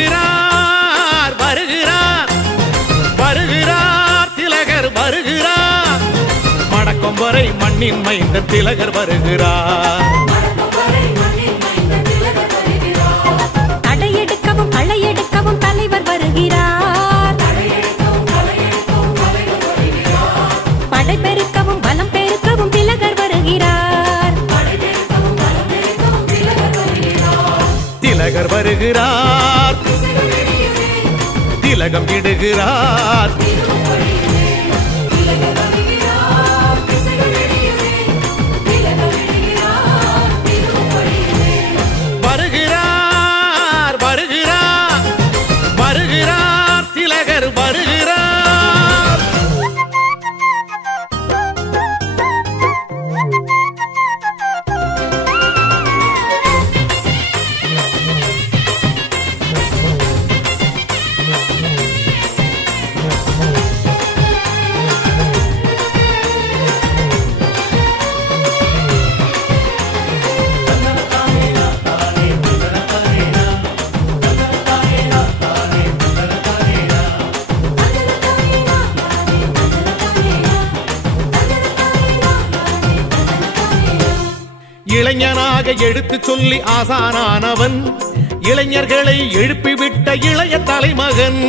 வருகிறார் வருகிறார் வருகிறார் திலகர் வருகிறார் மடக்கம் வரை மண்ணின் மைந்தன் திலகர் வருகிறார் தடையெடுக்கவும் களையெடுக்கவும் தலைவர் வருகிறார் படைபெருக்கவும் பலம் பெருக்கவும் திலகர் வருகிறார் திலகர் வருகிறார் திலகம் இடுகிறார் வருகிறார் வருகிறார் வருகிறார் திலகர் வருகிறார் இளைஞனாக எடுத்து சொல்லி ஆசானானவன் இளைஞர்களை எழுப்பிவிட்ட இளைய தலைமகன்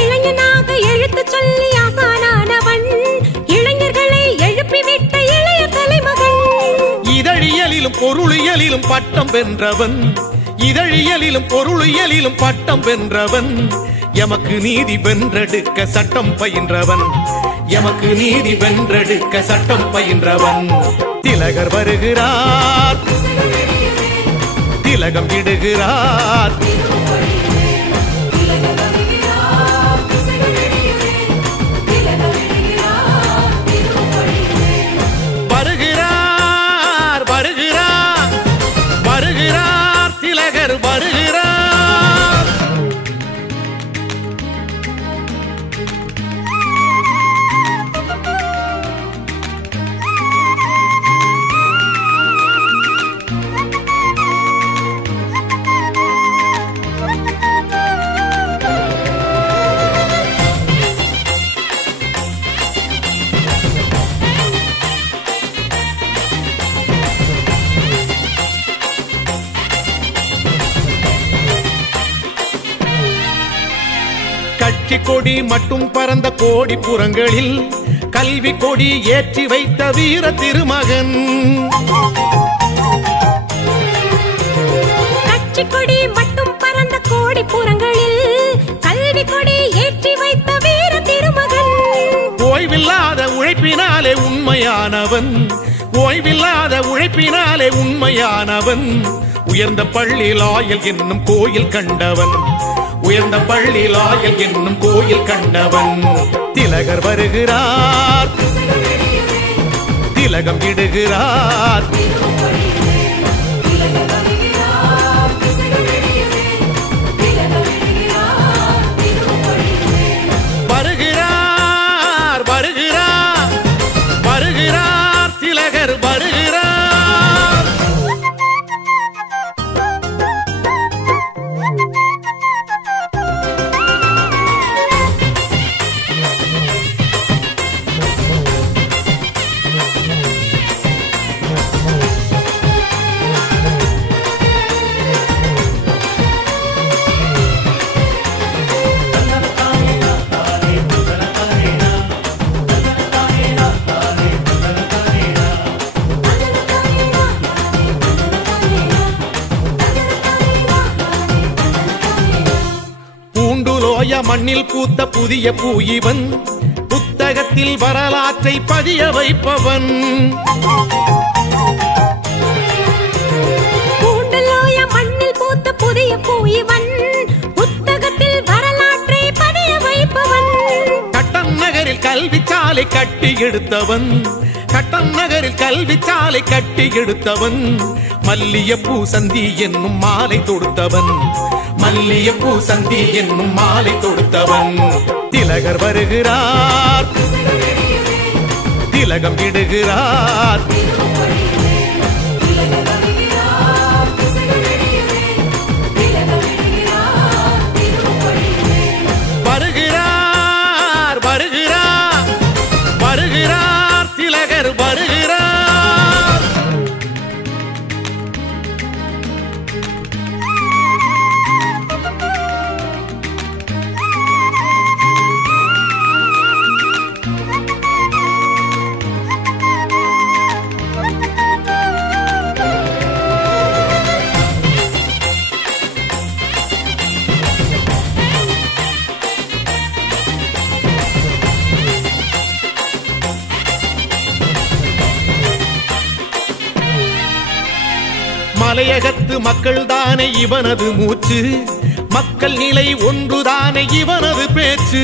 இளைஞனாக எடுத்து சொல்லி ஆசானானவன் இளைஞர்களை எழுப்பிவிட்ட இளைய தலைமகன் இதழியலிலும் பொருளியலிலும் பட்டம் வென்றவன் இதழியலிலும் பொருளியலிலும் பட்டம் வென்றவன் எமக்கு நீதி வென்றெடுக்க சட்டம் பயின்றவன் எமக்கு நீதி வென்றெடுக்க சட்டம் பயின்றவன் திலகர் வருகிறார் திலகம் இடுகிறார் வருகிறார் வருகிறார் வருகிறார் திலகர் வருகிறார் கட்சி கொடி மட்டும் பறந்த கோடி புறங்களில் கல்வி கொடி ஏற்றி வைத்த வீர திருமகன் கட்சி கொடி மட்டும் பறந்த கோடி புறங்களில் கல்வி கொடி ஏற்றி வைத்த வீர திருமகன் ஓய்வில்லாத உழைப்பினாலே உண்மையானவன் ஓய்வில்லாத உழைப்பினாலே உண்மையானவன் உயர்ந்த பள்ளியில் ஆயல் என்னும் கோயில் கண்டவன் உயர்ந்த பள்ளியில் ஆயல் என்னும் கோயில் கண்டவன் திலகர் வருகிறார் திலகம் இடுகிறார் வருகிறார் வருகிறார் வருகிறார் திலகர் வருகிறார் மண்ணில் பூத்த புதிய பூ இவன் புத்தகத்தில் வரலாற்றை பதிய வைப்பவன் பூண்டலோய மண்ணில் பூத்த புதிய பூ இவன் புத்தகத்தில் வரலாற்றை பதிய வைப்பவன் கட்டன் நகரில் கல்வி சாலை கட்டி எடுத்தவன் கட்டன் நகரில் கல்வி சாலை கட்டி எடுத்தவன் மல்லியப்பூ சந்தி என்னும் மாலை தொடுத்தவன் மல்லியப்பூ சந்தி என்னும் மாலை தொடுத்தவன் திலகர் வருகிறார் திலகம் இடுகிறார் மலையகத்து மக்கள் தானே இவனது மூச்சு, மக்கள் நிலை ஒன்றுதானே இவனது பேச்சு.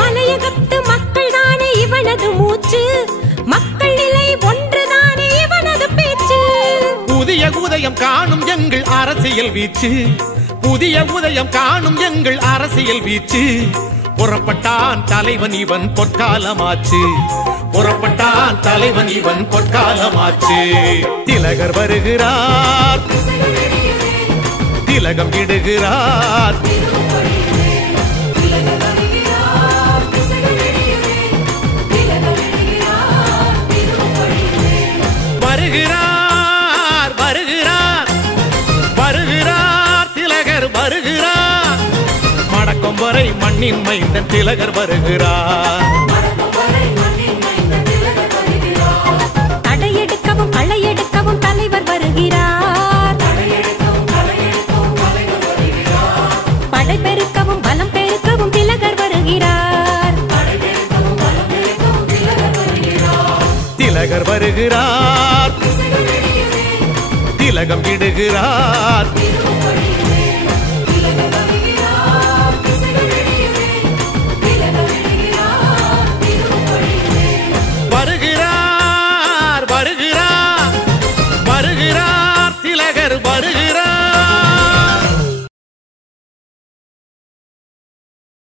மலையகத்து மக்கள் தானே இவனது மூச்சு, மக்கள் நிலை ஒன்றுதானே இவனது பேச்சு. புதிய உதயம் காணும் எங்கள் அரசியல் வீச்சு, புதிய உதயம் காணும் எங்கள் அரசியல் வீச்சு. புறப்பட்டான் தலைவன் இவன் பொற்காலமாச்சு, புறப்பட்டான் தலைவன் இவன் பொற்காலமாச்சு. திலகர் வருகிறார், திலகம் இடுகிறார், வருகிறார் வருகிறார் வருகிறார் திலகர் வருகிறார். மடக்கொம்பரை மண்ணின் மைந்தன் திலகர் வருகிறார். தடையெடுக்கவும் களையெடுக்கவும் தலைவர் வருகிறார். படை பெருக்கவும் பலம் பெருக்கவும் திலகர் வருகிறார். திலகர் வருகிறார், திலகம் இடுகிறார்.